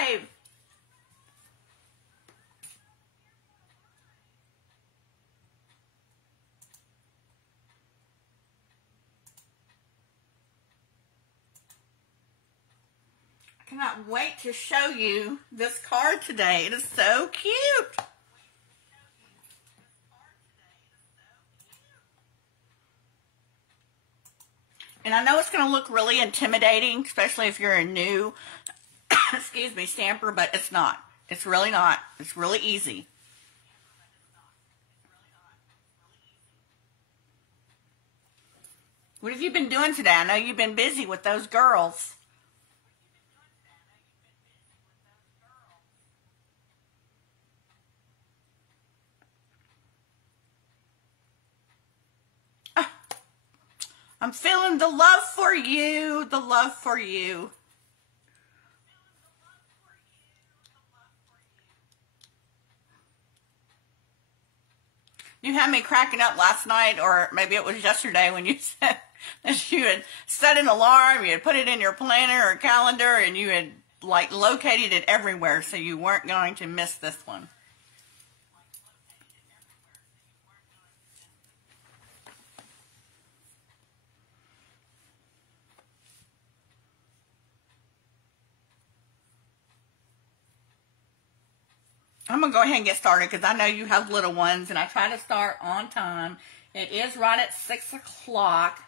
live. I cannot wait to show you this card today. It is so cute. And I know it's going to look really intimidating, especially if you're a new, excuse me, stamper, but it's not. It's really not. It's really easy. What have you been doing today? I know you've been busy with those girls. I'm feeling the love for you, the love for you. You had me cracking up last night, or maybe it was yesterday, when you said that you had set an alarm, you had put it in your planner or calendar, and you had like located it everywhere so you weren't going to miss this one. I'm going to go ahead and get started because I know you have little ones, and I try to start on time. It is right at 6 o'clock.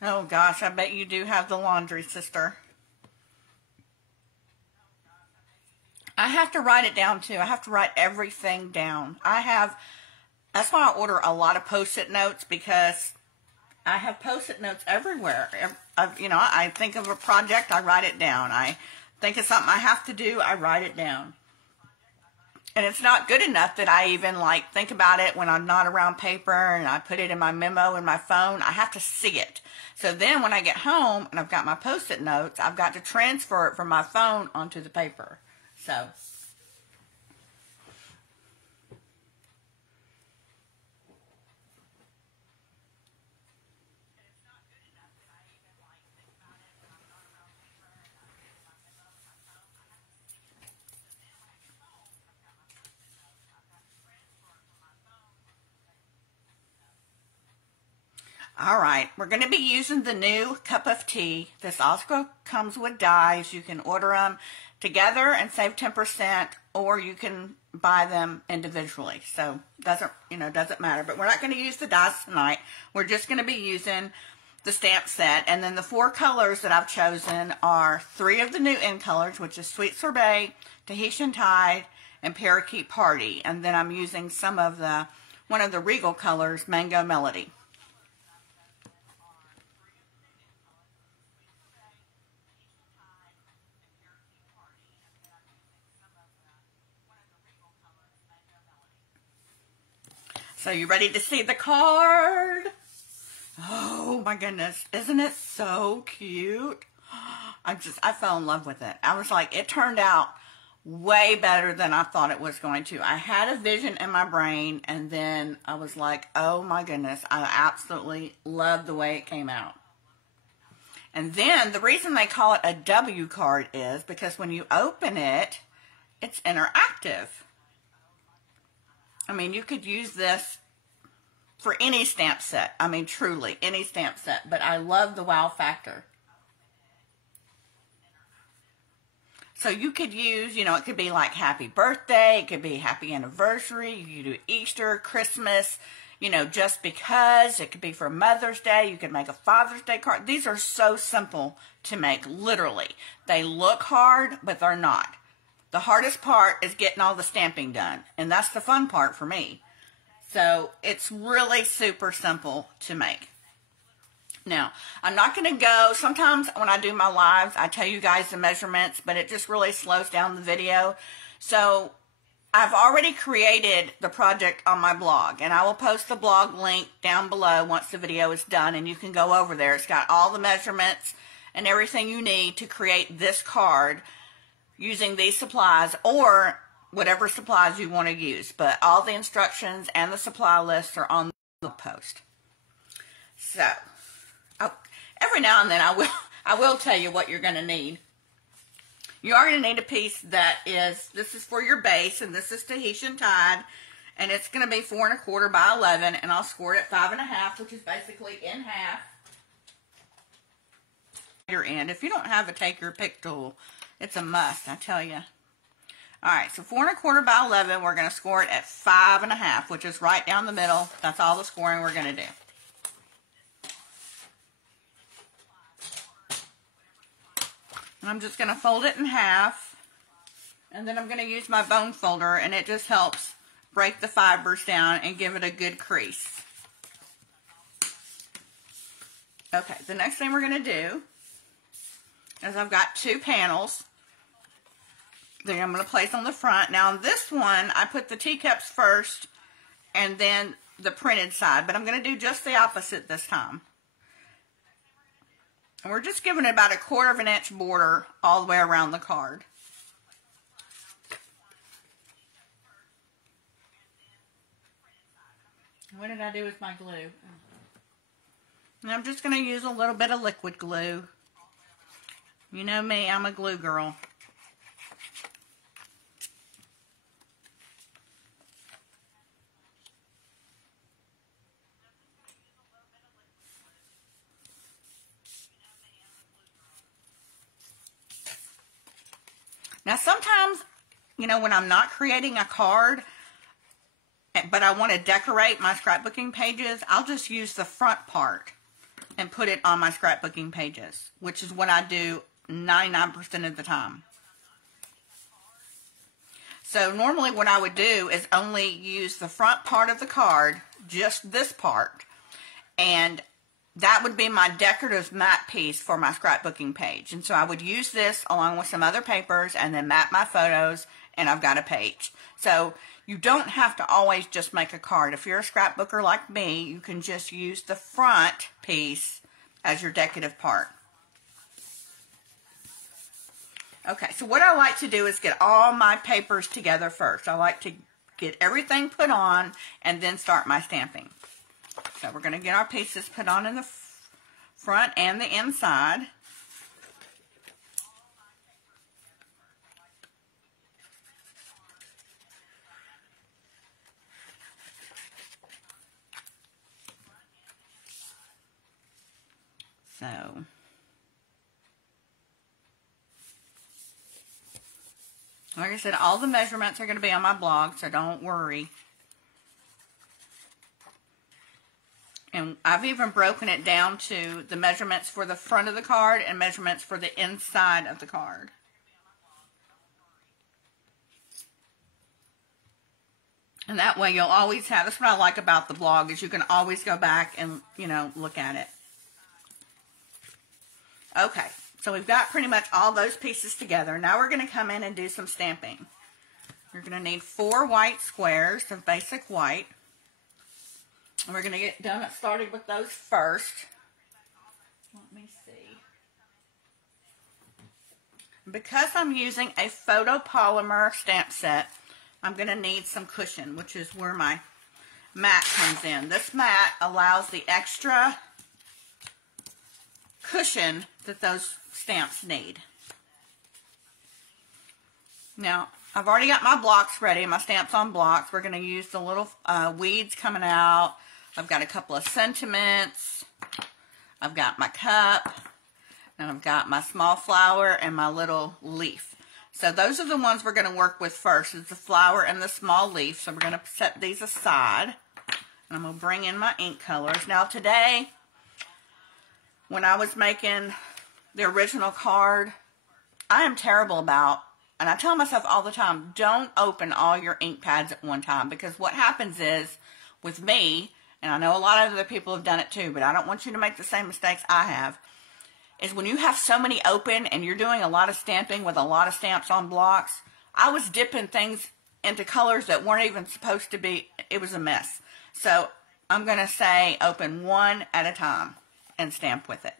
Oh gosh, I bet you do have the laundry, sister. I have to write it down too. I have to write everything down. That's why I order a lot of Post-it notes, because I have Post-it notes everywhere. I think of a project, I write it down. I think of something I have to do, I write it down. And it's not good enough that I even think about it when I'm not around paper, and I put it in my memo in my phone. I have to see it. So then when I get home and I've got my Post-it notes, I've got to transfer it from my phone onto the paper. So all right, we're going to be using the new cup of tea. This also comes with dies. You can order them together and save 10%, or you can buy them individually. So doesn't matter. But we're not going to use the dies tonight. We're just going to be using the stamp set. And then the 4 colors that I've chosen are 3 of the new in colors, which is Sweet Sorbet, Tahitian Tide, and Parakeet Party. And then I'm using one of the Regal colors, Mango Melody. So you ready to see the card? Oh my goodness, isn't it so cute? I fell in love with it. I was like, it turned out way better than I thought it was going to. I had a vision in my brain, and then I was like, oh my goodness, I absolutely love the way it came out. And then the reason they call it a W card is because when you open it, it's interactive. I mean, you could use this for any stamp set. I mean, truly, any stamp set. But I love the wow factor. So you could use, it could be like happy birthday. It could be happy anniversary. You could do Easter, Christmas, just because. It could be for Mother's Day. You could make a Father's Day card. These are so simple to make, literally. They look hard, but they're not. The hardest part is getting all the stamping done, and that's the fun part for me. So it's really super simple to make. Now, I'm not going to go, sometimes when I do my lives, I tell you guys the measurements, but it just really slows down the video. So I've already created the project on my blog, and I will post the blog link down below once the video is done, and you can go over there. It's got all the measurements and everything you need to create this card using these supplies, or whatever supplies you want to use. But all the instructions and the supply lists are on the post. So, every now and then I will tell you what you're going to need. You are going to need a piece that is, this is for your base, and this is Tahitian Tide, and it's going to be 4 1/4 by 11, and I'll score it at 5 1/2, which is basically in half. Your end. If you don't have a take your pick tool, it's a must, I tell you. All right, so 4 1/4 by 11, we're going to score it at 5 1/2, which is right down the middle. That's all the scoring we're going to do. And I'm just going to fold it in half, and then I'm going to use my bone folder, and it just helps break the fibers down and give it a good crease. Okay, the next thing we're going to do is I've got 2 panels that I'm going to place on the front. Now on this one, I put the teacups first and then the printed side, but I'm going to do just the opposite this time. And we're just giving it about 1/4 inch border all the way around the card. What did I do with my glue? And I'm just going to use a little bit of liquid glue. You know me, I'm a glue girl. Now sometimes, you know, when I'm not creating a card, but I want to decorate my scrapbooking pages, I'll just use the front part and put it on my scrapbooking pages, which is what I do 99% of the time. So normally what I would do is only use the front part of the card, just this part, and that would be my decorative matte piece for my scrapbooking page. And so I would use this along with some other papers and then map my photos, and I've got a page. So you don't have to always just make a card. If you're a scrapbooker like me, you can just use the front piece as your decorative part. Okay, so what I like to do is get all my papers together first. I like to get everything put on and then start my stamping. So we're going to get our pieces put on in the front and the inside. So, like I said, all the measurements are going to be on my blog, so don't worry. And I've even broken it down to the measurements for the front of the card and measurements for the inside of the card. And that way you'll always have, that's what I like about the blog, is you can always go back and, you know, look at it. Okay, so we've got pretty much all those pieces together. Now we're going to come in and do some stamping. You're going to need 4 white squares of basic white. And we're going to get done started with those first. Let me see. Because I'm using a photopolymer stamp set, I'm going to need some cushion, which is where my mat comes in. This mat allows the extra cushion that those stamps need. Now, I've already got my blocks ready, my stamps on blocks. We're going to use the little weeds coming out. I've got a couple of sentiments. I've got my cup. And I've got my small flower and my little leaf. So those are the ones we're going to work with first, is the flower and the small leaf. So we're going to set these aside. And I'm going to bring in my ink colors. Now today, when I was making the original card, I am terrible about, and I tell myself all the time, don't open all your ink pads at one time. Because what happens is, with me, and I know a lot of other people have done it too, but I don't want you to make the same mistakes I have, is when you have so many open and you're doing a lot of stamping with a lot of stamps on blocks, I was dipping things into colors that weren't even supposed to be. It was a mess. So I'm going to say open one at a time and stamp with it.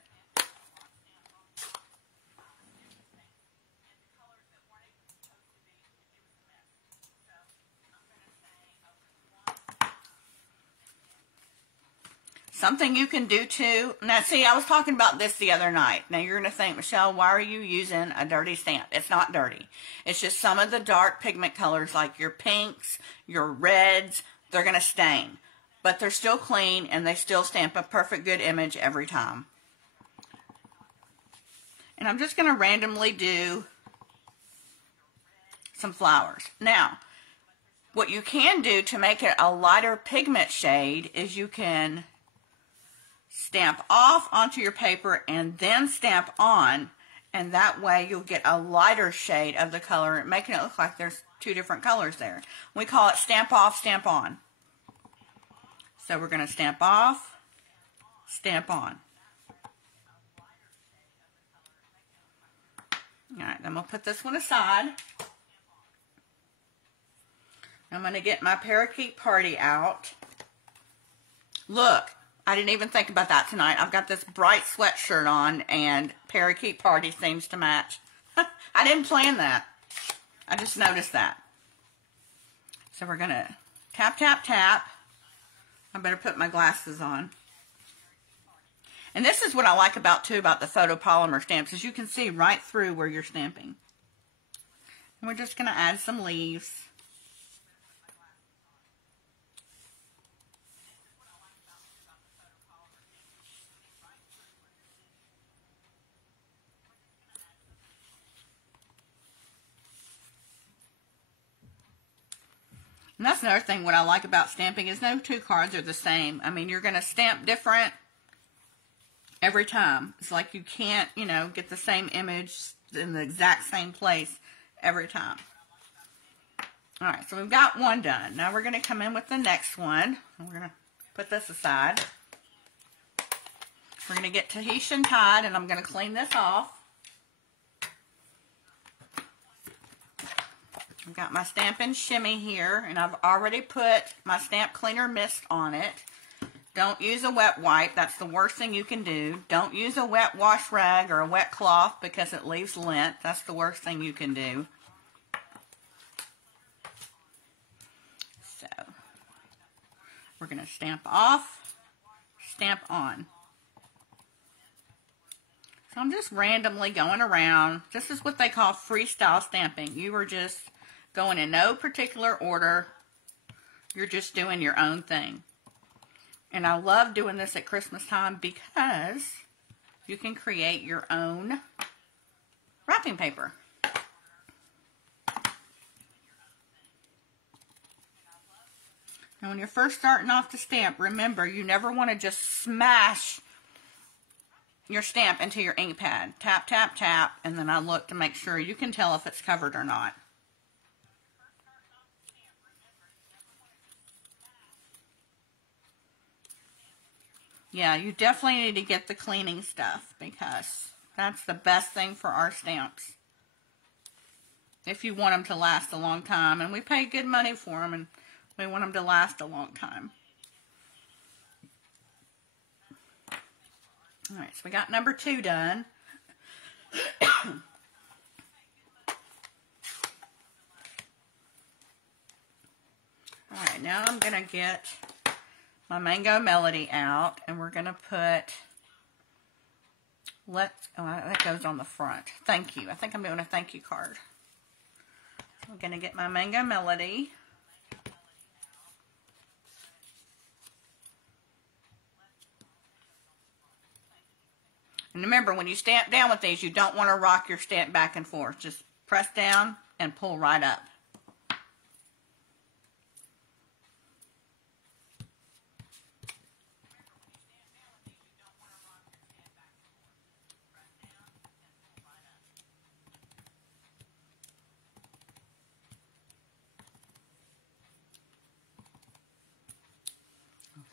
Something you can do too. Now, see, I was talking about this the other night. Now, you're going to think, Michelle, why are you using a dirty stamp? It's not dirty. It's just some of the dark pigment colors, like your pinks, your reds, they're going to stain. But they're still clean, and they still stamp a perfect good image every time. And I'm just going to randomly do some flowers. Now, what you can do to make it a lighter pigment shade is you can stamp off onto your paper and then stamp on, and that way you'll get a lighter shade of the color, making it look like there's two different colors there. We call it stamp off, stamp on. So we're going to stamp off, stamp on. Alright, then we'll put this one aside. I'm going to get my Parakeet Party out. Look, I didn't even think about that tonight. I've got this bright sweatshirt on, and Parakeet Party seems to match. I didn't plan that. I just noticed that. So we're going to tap, tap, tap. I better put my glasses on. And this is what I like about the photopolymer stamps, is you can see right through where you're stamping. And we're just going to add some leaves. And that's another thing what I like about stamping is no two cards are the same. I mean, you're going to stamp different every time. It's like you can't, you know, get the same image in the exact same place every time. Alright, so we've got one done. Now we're going to come in with the next one. We're going to put this aside. We're going to get Tahitian Tide, and I'm going to clean this off. I've got my Stampin' Shimmy here, and I've already put my Stamp Cleaner Mist on it. Don't use a wet wipe. That's the worst thing you can do. Don't use a wet wash rag or a wet cloth because it leaves lint. That's the worst thing you can do. So, we're going to stamp off, stamp on. So I'm just randomly going around. This is what they call freestyle stamping. You are just going in no particular order. You're just doing your own thing. And I love doing this at Christmas time because you can create your own wrapping paper. And when you're first starting off to stamp, remember, you never want to just smash your stamp into your ink pad. Tap, tap, tap, and then I look to make sure you can tell if it's covered or not. Yeah, you definitely need to get the cleaning stuff because that's the best thing for our stamps. If you want them to last a long time. And we pay good money for them, and we want them to last a long time. Alright, so we got number 2 done. Alright, now I'm going to get my Mango Melody out, and we're going to put, that goes on the front. Thank you. I think I'm doing a thank you card. So I'm going to get my Mango Melody. And remember, when you stamp down with these, you don't want to rock your stamp back and forth. Just press down and pull right up.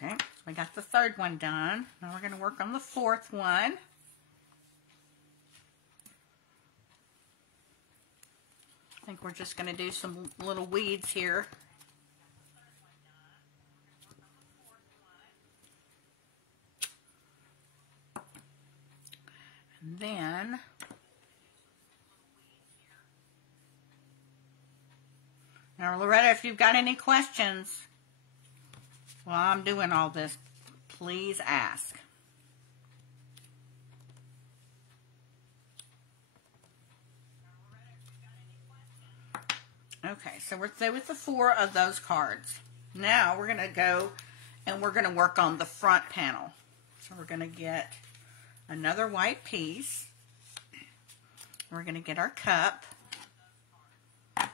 Okay, so we got the 3rd one done. Now we're going to work on the 4th one. I think we're just going to do some little weeds here. And then now, Loretta, if you've got any questions while I'm doing all this, please ask. Okay, so we're through with the 4 of those cards. Now we're going to go and we're going to work on the front panel. So we're going to get another white piece. We're going to get our cup. Going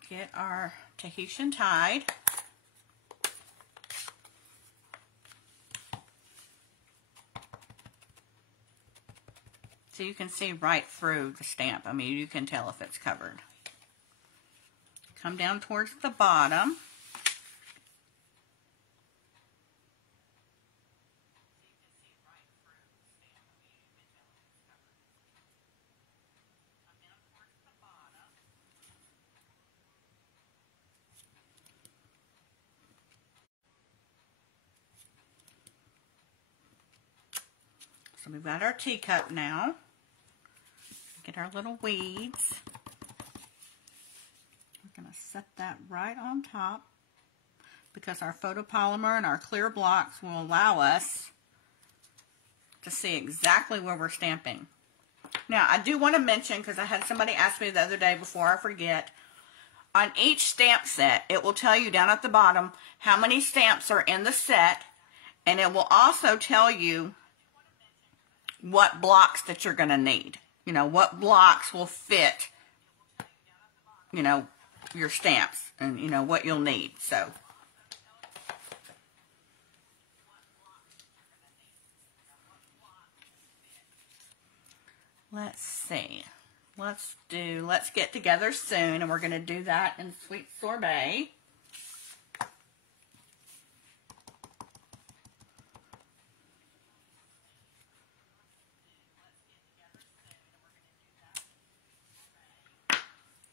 to get our Tahitian Tide. So you can see right through the stamp. I mean, you can tell if it's covered. Come down towards the bottom. So we've got our teacup now. Get our little weeds. We're going to set that right on top because our photopolymer and our clear blocks will allow us to see exactly where we're stamping. Now, I do want to mention, because I had somebody ask me the other day before I forget, on each stamp set, it will tell you down at the bottom how many stamps are in the set, and it will also tell you what blocks that you're going to need. You know, what blocks will fit, you know, your stamps and, you know, what you'll need. So, let's see. Let's get together soon, and we're going to do that in Sweet Sorbet.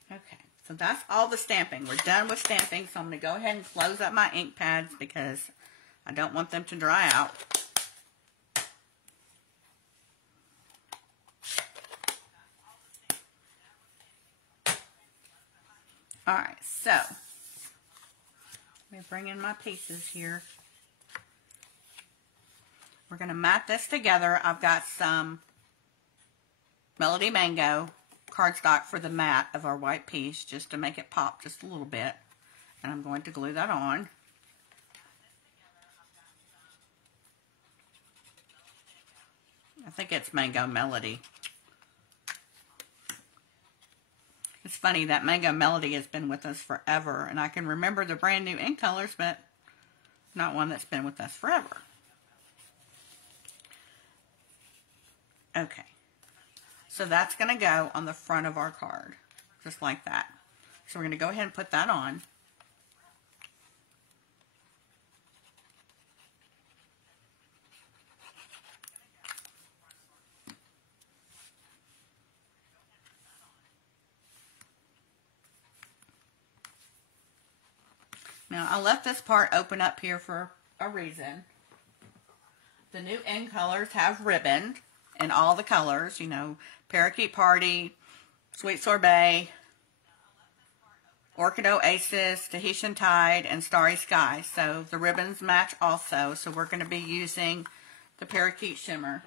Okay, so that's all the stamping. We're done with stamping, so I'm going to go ahead and close up my ink pads because I don't want them to dry out. Alright, so let me bring in my pieces here. We're going to mat this together. I've got some Melody Mango cardstock for the mat of our white piece just to make it pop just a little bit, and I'm going to glue that on. I think it's Mango Melody. It's funny that Mango Melody has been with us forever, and I can remember the brand new ink colors, but not one that's been with us forever. Okay. So that's going to go on the front of our card, just like that. So we're going to go ahead and put that on. Now, I left this part open up here for a reason. The new end colors have ribbon in all the colors, you know, Parakeet Party, Sweet Sorbet, Orchid Oasis, Tahitian Tide, and Starry Sky. So the ribbons match also. So we're going to be using the Parakeet Shimmer.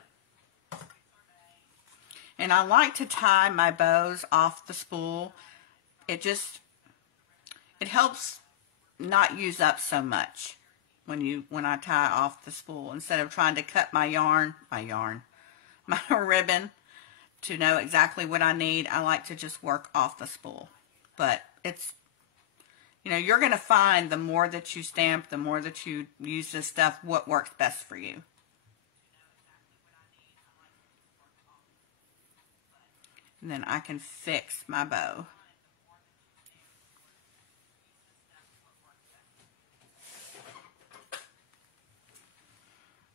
And I like to tie my bows off the spool. It helps not use up so much when I tie off the spool, instead of trying to cut my ribbon to know exactly what I need. I like to just work off the spool. But it's, you know, you're going to find the more that you stamp, the more that you use this stuff, what works best for you. And then I can fix my bow.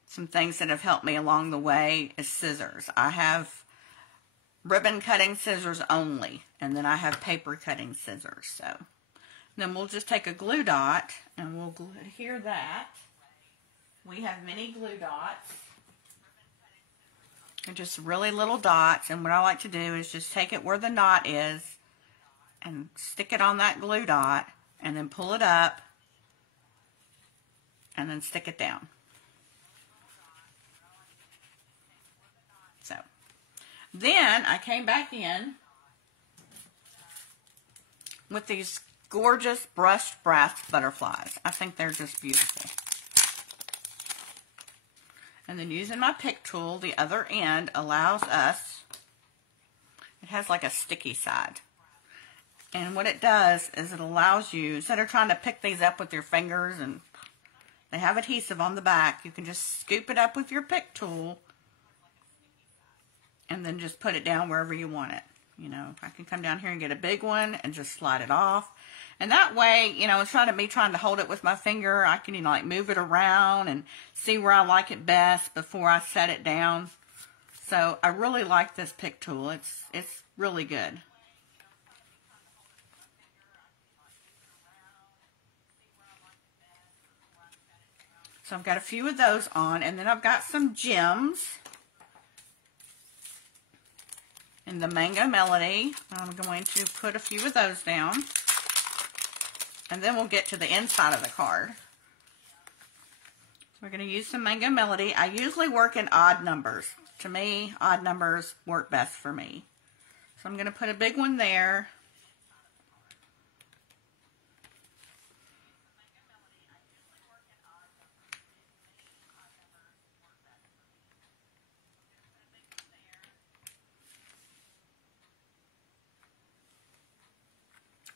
Some things that have helped me along the way is scissors. I have ribbon cutting scissors only, and then I have paper cutting scissors. So then we'll just take a glue dot and we'll adhere that. We have mini glue dots. They're just really little dots, and what I like to do is just take it where the knot is and stick it on that glue dot, and then pull it up and then stick it down. So then I came back in with these gorgeous brushed brass butterflies. I think they're just beautiful. And then using my pick tool, the other end allows us, it has like a sticky side. And what it does is it allows you, instead of trying to pick these up with your fingers, and they have adhesive on the back, you can just scoop it up with your pick tool and then just put it down wherever you want it. You know, I can come down here and get a big one and just slide it off. And that way, you know, instead of me trying to hold it with my finger, I can, you know, like move it around and see where I like it best before I set it down. So I really like this pick tool. It's really good. So I've got a few of those on, and then I've got some gems in the Mango Melody. I'm going to put a few of those down, and then we'll get to the inside of the card. So we're going to use some Mango Melody. I usually work in odd numbers. To me, odd numbers work best for me. So I'm going to put a big one there.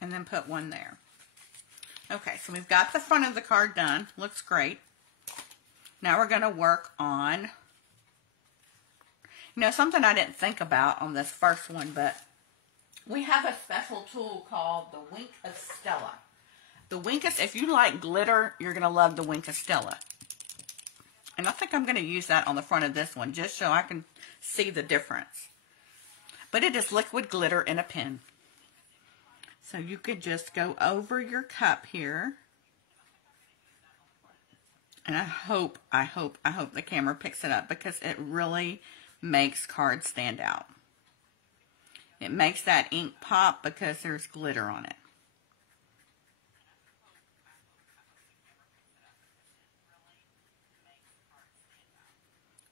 And then put one there. Okay, so we've got the front of the card done. Looks great. Now we're going to work on, you know, something I didn't think about on this first one, but we have a special tool called the Wink of Stella. The Wink of, if you like glitter, you're going to love the Wink of Stella. And I think I'm going to use that on the front of this one just so I can see the difference. But it is liquid glitter in a pen. So you could just go over your cup here. And I hope the camera picks it up, because it really makes cards stand out. It makes that ink pop because there's glitter on it.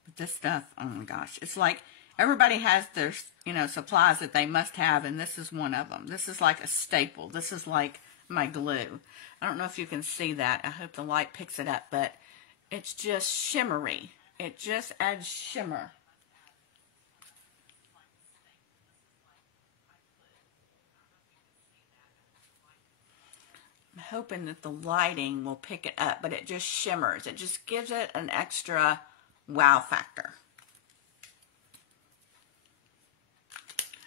But this stuff, oh my gosh, it's like everybody has their, you know, supplies that they must have, and this is one of them. This is like a staple. This is like my glue. I don't know if you can see that. I hope the light picks it up, but it's just shimmery. It just adds shimmer. I'm hoping that the lighting will pick it up, but it just shimmers. It just gives it an extra wow factor.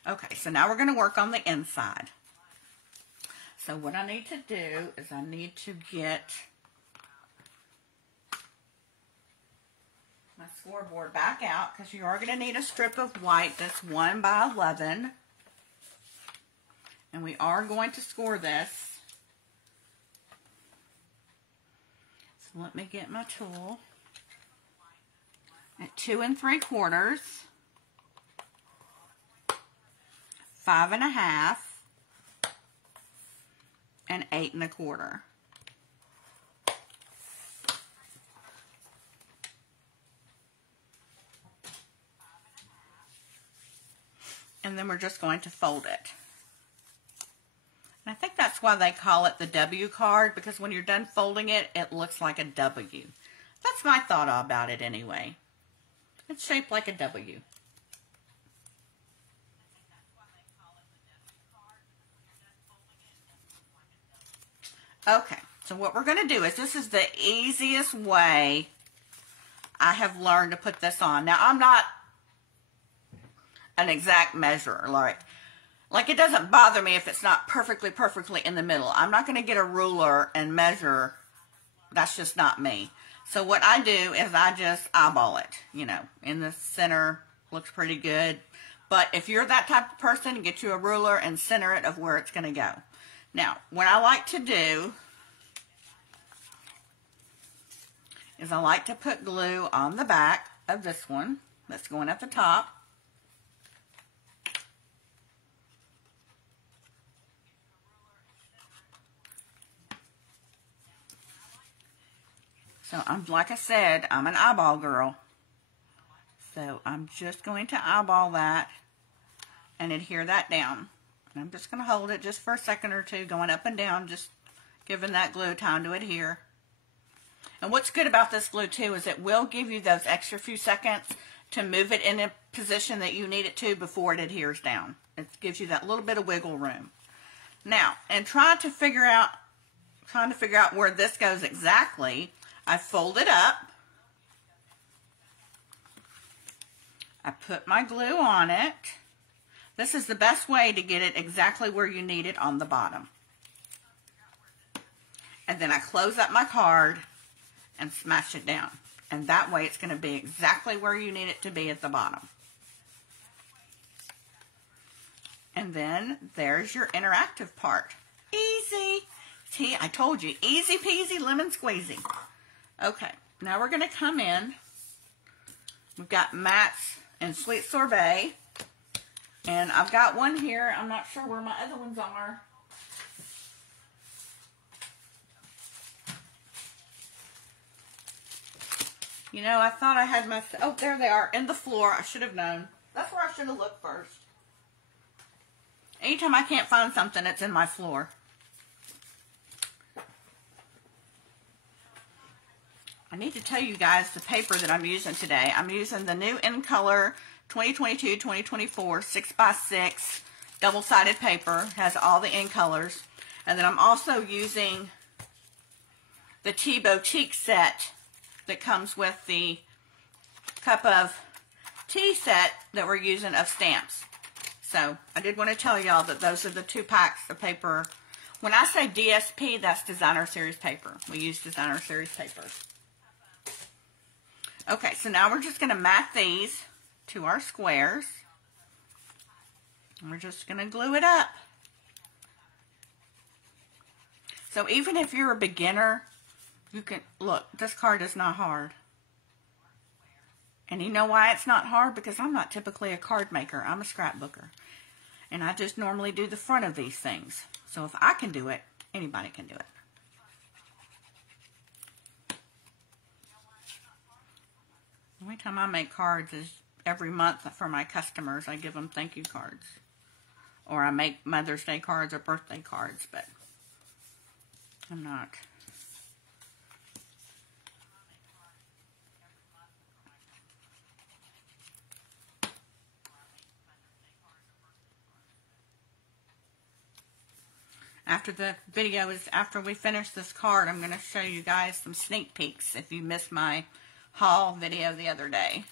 Okay, so now we're going to work on the inside. So what I need to do is I need to get my scoreboard back out, because you are going to need a strip of white that's 1 by 11. And we are going to score this. So let me get my tool. At 2 3/4. 5 1/2, and 8 1/4. And then we're just going to fold it. And I think that's why they call it the W card, because when you're done folding it, it looks like a W. That's my thought about it anyway. It's shaped like a W. Okay, so what we're going to do is, this is the easiest way I have learned to put this on. Now, I'm not an exact measurer. Like it doesn't bother me if it's not perfectly in the middle. I'm not going to get a ruler and measure. That's just not me. So what I do is I just eyeball it, you know, in the center. Looks pretty good. But if you're that type of person, get you a ruler and center it of where it's going to go. Now, what I like to do is I like to put glue on the back of this one, that's going at the top. So like I said, I'm an eyeball girl. So I'm just going to eyeball that and adhere that down. And I'm just going to hold it just for a second or two, going up and down, just giving that glue time to adhere. And what's good about this glue too is it will give you those extra few seconds to move it in a position that you need it to before it adheres down. It gives you that little bit of wiggle room. Now, and trying to figure out where this goes exactly, I fold it up. I put my glue on it. This is the best way to get it exactly where you need it on the bottom. And then I close up my card and smash it down. And that way it's going to be exactly where you need it to be at the bottom. And then there's your interactive part. Easy. See, I told you, easy peasy lemon squeezy. Okay, now we're going to come in. We've got Matt's and Sweet Sorbet. And I've got one here. I'm not sure where my other ones are. You know, I thought I had my... Oh, there they are, in the floor. I should have known. That's where I should have looked first. Anytime I can't find something, it's in my floor. I need to tell you guys the paper that I'm using today. I'm using the new In Color 2022-2024 6x6 double-sided paper. Has all the in colors. And then I'm also using the Tea Boutique set that comes with the cup of tea set that we're using of stamps. So I did want to tell y'all that those are the 2 packs of paper. When I say DSP, that's Designer Series paper. We use Designer Series paper. Okay, so now we're just going to mat these to our squares. And we're just going to glue it up. So even if you're a beginner, you can, look, this card is not hard. And you know why it's not hard? Because I'm not typically a card maker. I'm a scrapbooker. And I just normally do the front of these things. So if I can do it, anybody can do it. The only time I make cards is every month for my customers. I give them thank you cards. Or I make Mother's Day cards or birthday cards, but I'm not. After the video is, after we finish this card, I'm going to show you guys some sneak peeks if you missed my haul video the other day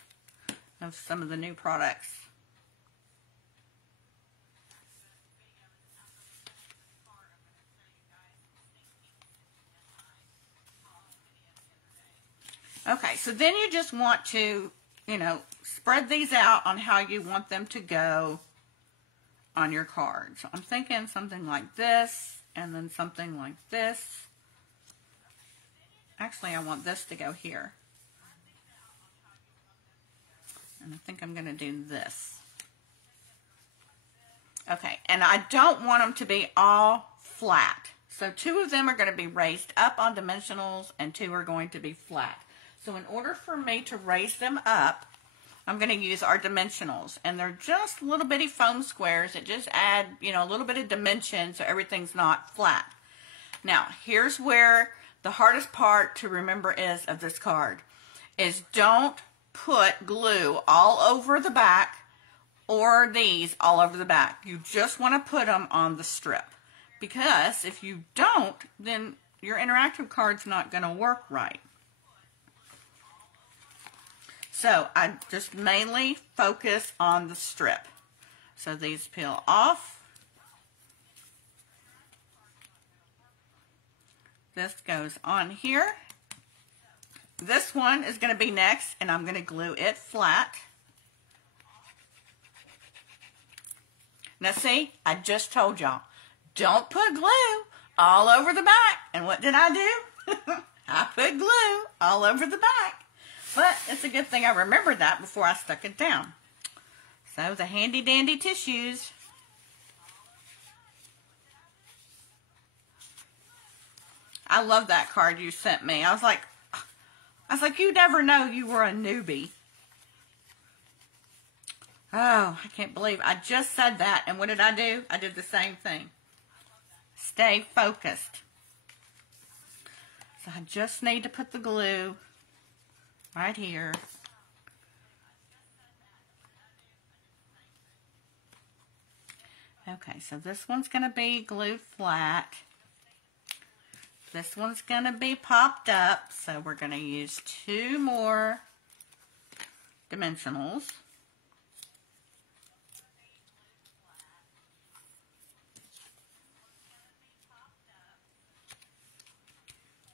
of some of the new products. Okay, so then you just want to, you know, spread these out on how you want them to go on your card. So I'm thinking something like this, and then something like this. Actually, I want this to go here. And I think I'm going to do this. Okay, and I don't want them to be all flat. So 2 of them are going to be raised up on dimensionals, and 2 are going to be flat. So in order for me to raise them up, I'm going to use our dimensionals. And they're just little bitty foam squares that just add, you know, a little bit of dimension so everything's not flat. Now, here's where the hardest part to remember is of this card, is don't put glue all over the back or these all over the back. You just want to put them on the strip, because if you don't, then your interactive card's not going to work right. So I just mainly focus on the strip. So these peel off. This goes on here. This one is going to be next, and I'm going to glue it flat. Now see, I just told y'all, don't put glue all over the back. And what did I do? I put glue all over the back. But it's a good thing I remembered that before I stuck it down. So the handy dandy tissues. I love that card you sent me. I was like, you never know you were a newbie. Oh, I can't believe I just said that. And what did I do? I did the same thing. Stay focused. So I just need to put the glue right here. Okay, so this one's going to be glued flat. This one's going to be popped up. So we're going to use 2 more dimensionals.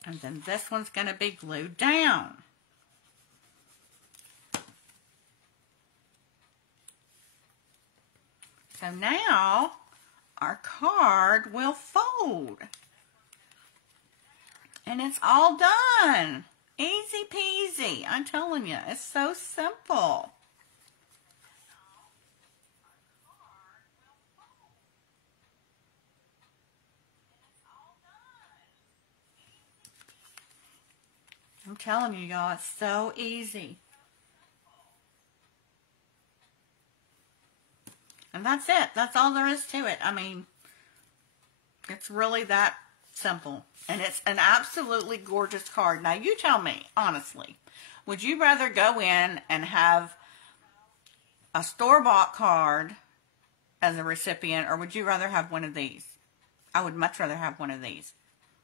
And then this one's going to be glued down. So now our card will fold. And it's all done. Easy peasy. I'm telling you, it's so simple. I'm telling you, y'all, it's so easy. And that's it. That's all there is to it. I mean, it's really that simple. And it's an absolutely gorgeous card. Now, you tell me, honestly, would you rather go in and have a store-bought card as a recipient, or would you rather have one of these? I would much rather have one of these.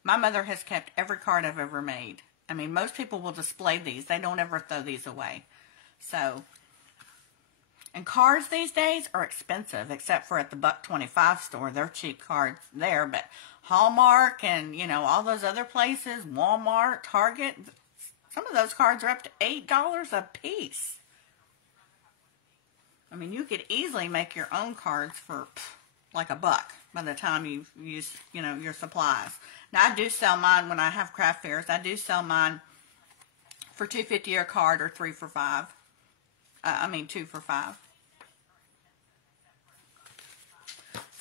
My mother has kept every card I've ever made. I mean, most people will display these. They don't ever throw these away. So, and cards these days are expensive, except for at the $1.25 store. They're cheap cards there. But Hallmark and, you know, all those other places, Walmart, Target, some of those cards are up to $8 a piece. I mean, you could easily make your own cards for like $1 by the time you've used, you know, your supplies. Now, I do sell mine when I have craft fairs. I do sell mine for $2.50 a card or 3 for $5. 2 for $5.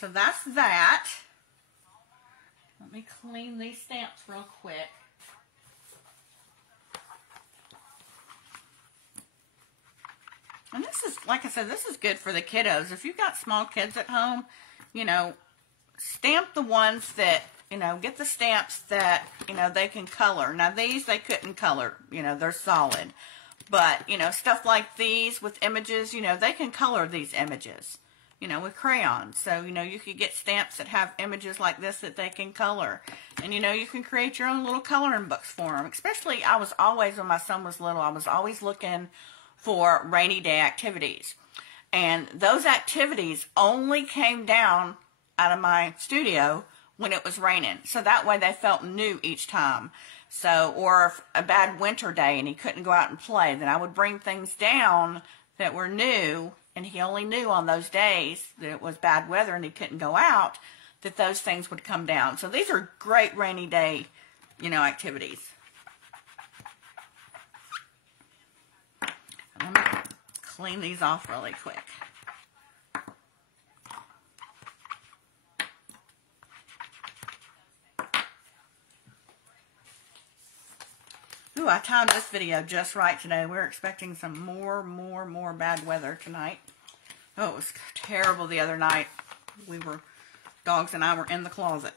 So that's that. Let me clean these stamps real quick. And this is, like I said, this is good for the kiddos. If you've got small kids at home, you know, stamp the ones that, you know, get the stamps that, you know, they can color. Now, these they couldn't color. You know, they're solid. But, you know, stuff like these with images, you know, they can color these images, you know, with crayons. So, you know, you could get stamps that have images like this that they can color. And, you know, you can create your own little coloring books for them. Especially, I was always, when my son was little, I was always looking for rainy day activities. And those activities only came down out of my studio when it was raining. So that way they felt new each time. So, or if a bad winter day and he couldn't go out and play, then I would bring things down that were new, and he only knew on those days that it was bad weather and he couldn't go out, that those things would come down. So these are great rainy day, you know, activities. Let me clean these off really quick. Ooh, I timed this video just right today. We're expecting some more bad weather tonight. Oh, it was terrible the other night. Dogs and I were in the closet.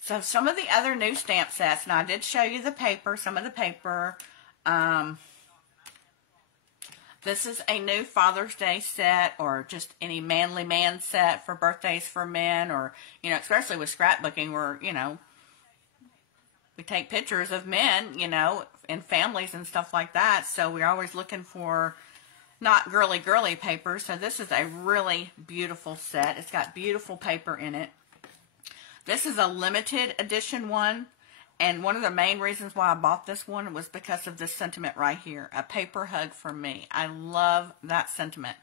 So some of the other new stamp sets, now I did show you the paper, some of the paper. This is a new Father's Day set, or just any manly man set for birthdays for men, or, you know, especially with scrapbooking where, you know, we take pictures of men, you know, in families and stuff like that. So we're always looking for not girly paper. So this is a really beautiful set. It's got beautiful paper in it. This is a limited edition one. And one of the main reasons why I bought this one was because of this sentiment right here. A paper hug from me. I love that sentiment.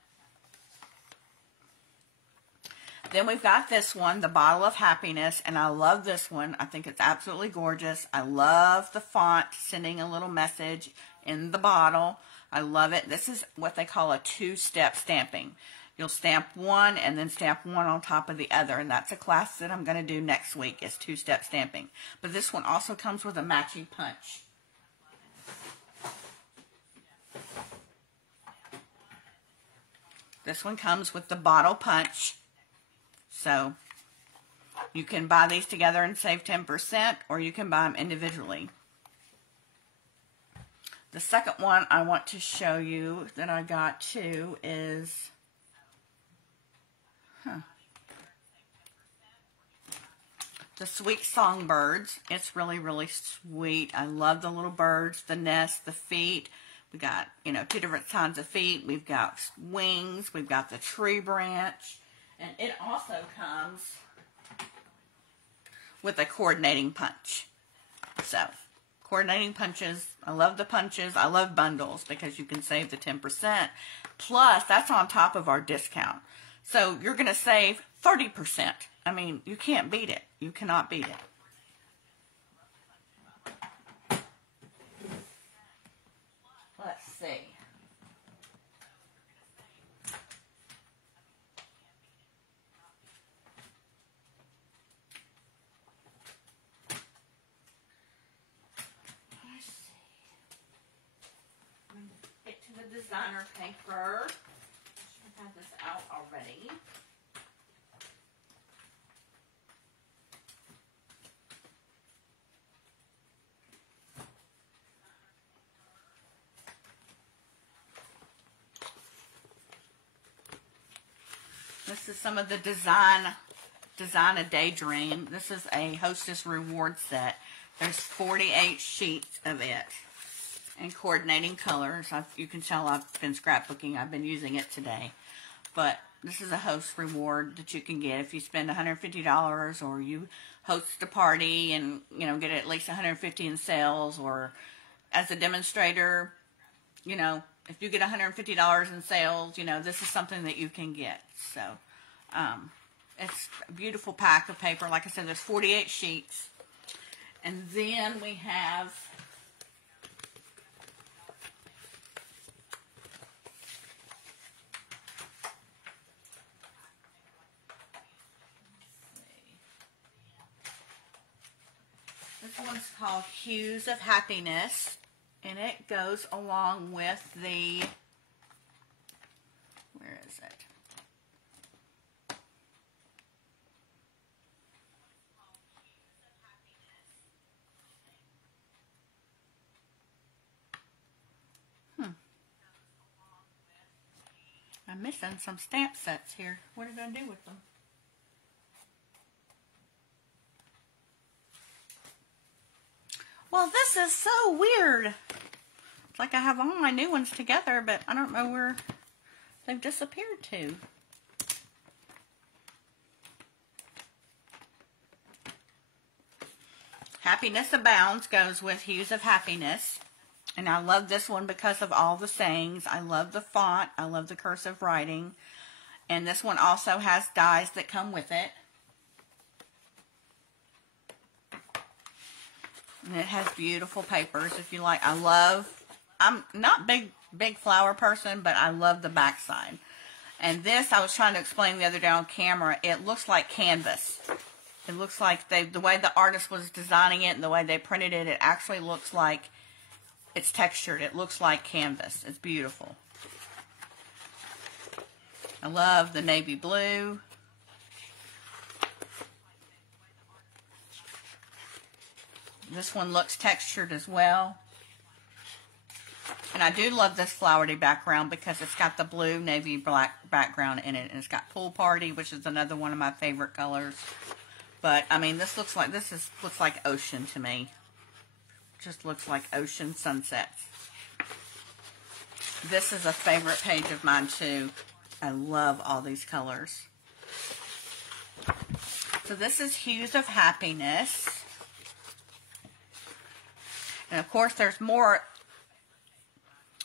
Then we've got this one, the Bottle of Happiness, and I love this one. I think it's absolutely gorgeous. I love the font, sending a little message in the bottle. I love it. This is what they call a two-step stamping. You'll stamp one and then stamp one on top of the other, and that's a class that I'm going to do next week, is two-step stamping. But this one also comes with a matching punch. This one comes with the bottle punch. So you can buy these together and save 10%, or you can buy them individually. The second one I want to show you that I got too is the Sweet Songbirds. It's really, really sweet. I love the little birds, the nest, the feet. We got, you know, two different kinds of feet. We've got wings. We've got the tree branch. And it also comes with a coordinating punch. So, coordinating punches. I love the punches. I love bundles because you can save the 10%. Plus, that's on top of our discount. So, you're going to save 30%. I mean, you can't beat it. You cannot beat it. Let's see. Get to the designer paper. I should have this out already. This is some of the Design a Daydream. This is a Hostess Reward set. There's 48 sheets of it and coordinating colors. You can tell I've been scrapbooking. I've been using it today. But this is a host reward that you can get if you spend $150 or you host a party and, you know, get at least $150 in sales, or as a demonstrator, you know, if you get $150 in sales, you know, this is something that you can get. So, it's a beautiful pack of paper. Like I said, there's 48 sheets. And then we have this one's called Hues of Happiness. And it goes along with the, where is it? I'm missing some stamp sets here. What are we going to do with them? Well, this is so weird. It's like I have all my new ones together, but I don't know where they've disappeared to. Happiness Abounds goes with Hues of Happiness. And I love this one because of all the sayings. I love the font. I love the cursive writing. And this one also has dies that come with it. And it has beautiful papers if you like. I'm not big flower person, but I love the backside. And this, I was trying to explain the other day on camera, it looks like canvas. It looks like the way the artist was designing it and the way they printed it, it actually looks like it's textured. It looks like canvas. It's beautiful. I love the navy blue. This one looks textured as well. And I do love this flowery background because it's got the blue navy black background in it. And it's got Pool Party, which is another one of my favorite colors. But I mean, this looks like ocean to me. Just looks like ocean sunsets. This is a favorite page of mine too. I love all these colors. So this is Hues of Happiness. And of course there's more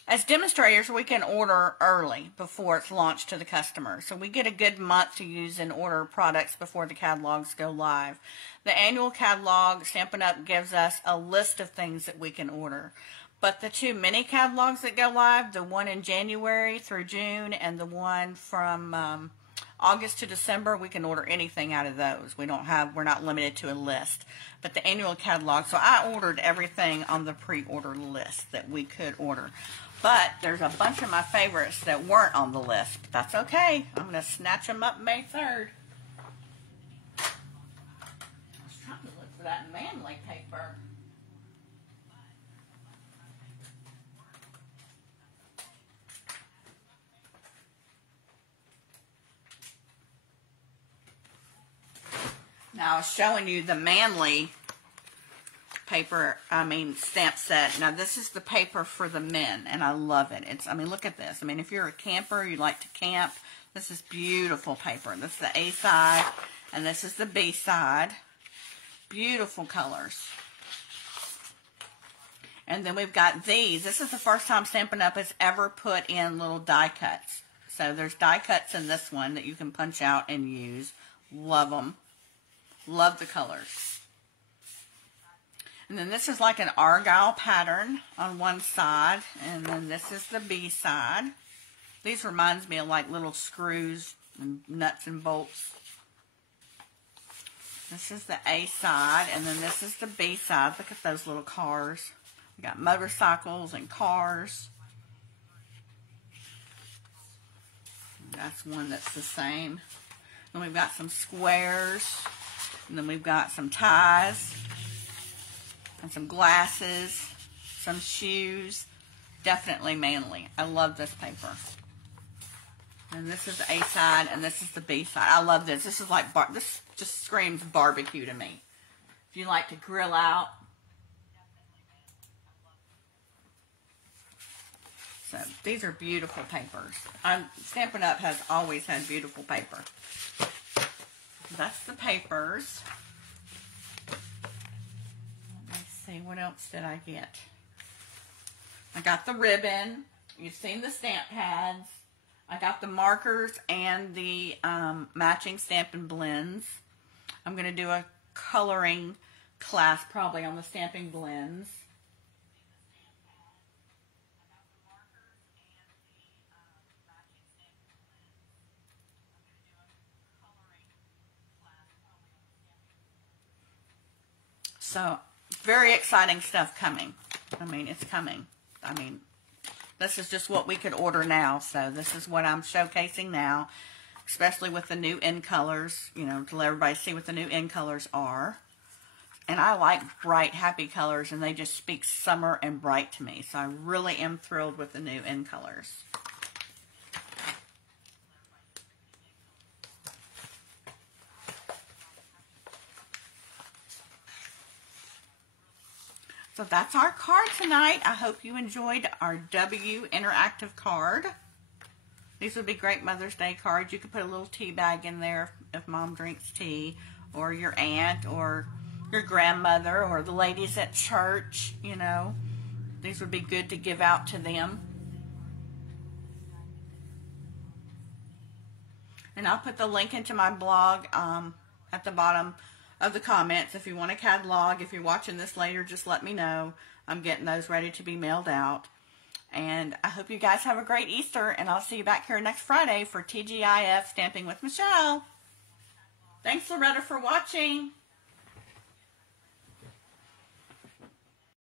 As demonstrators, we can order early before it's launched to the customer. So we get a good month to use and order products before the catalogs go live. The annual catalog, Stampin' Up! Gives us a list of things that we can order. But the 2 mini catalogs that go live, the one in January through June and the one from August to December, we can order anything out of those. We're not limited to a list. But the annual catalog, so I ordered everything on the pre-order list that we could order. But there's a bunch of my favorites that weren't on the list. But that's okay. I'm going to snatch them up May 3rd. I was trying to look for that manly paper. Now I was showing you the manly paper, stamp set. Now this is the paper for the men, and I love it. Look at this. If you're a camper, you like to camp, this is beautiful paper. This is the A side, and this is the B side. Beautiful colors. And then we've got these. This is the first time Stampin' Up! Has ever put in little die cuts. So there's die cuts in this one that you can punch out and use. Love them. Love the colors. And then this is like an argyle pattern on one side. And then this is the B side. These reminds me of like little screws and nuts and bolts. This is the A side. And then this is the B side. Look at those little cars. We got motorcycles and cars. That's one that's the same. Then we've got some squares. And then we've got some ties. And some glasses. Some shoes. Definitely manly. I love this paper. And this is the A side, and this is the B side. I love this. This is like, this just screams barbecue to me. If you like to grill out. So, these are beautiful papers. Stampin' Up! Has always had beautiful paper. That's the papers. Let me see, what else did I get? I got the ribbon. You've seen the stamp pads. I got the markers and the matching Stampin' Blends. I'm going to do a coloring class probably on the Stampin' Blends. So, very exciting stuff coming. It's coming. This is just what we could order now. So, this is what I'm showcasing now. Especially with the new in colors. To let everybody see what the new in colors are. And I like bright, happy colors. And they just speak summer and bright to me. So, I really am thrilled with the new in colors. So that's our card tonight. I hope you enjoyed our W interactive card. These would be great Mother's Day cards. You could put a little tea bag in there if mom drinks tea, or your aunt, or your grandmother, or the ladies at church, These would be good to give out to them. And I'll put the link into my blog at the bottom of the comments. If you want a catalog, if you're watching this later, just let me know. I'm getting those ready to be mailed out. And I hope you guys have a great Easter, and I'll see you back here next Friday for TGIF Stamping with Michelle. Thanks, Loretta, for watching.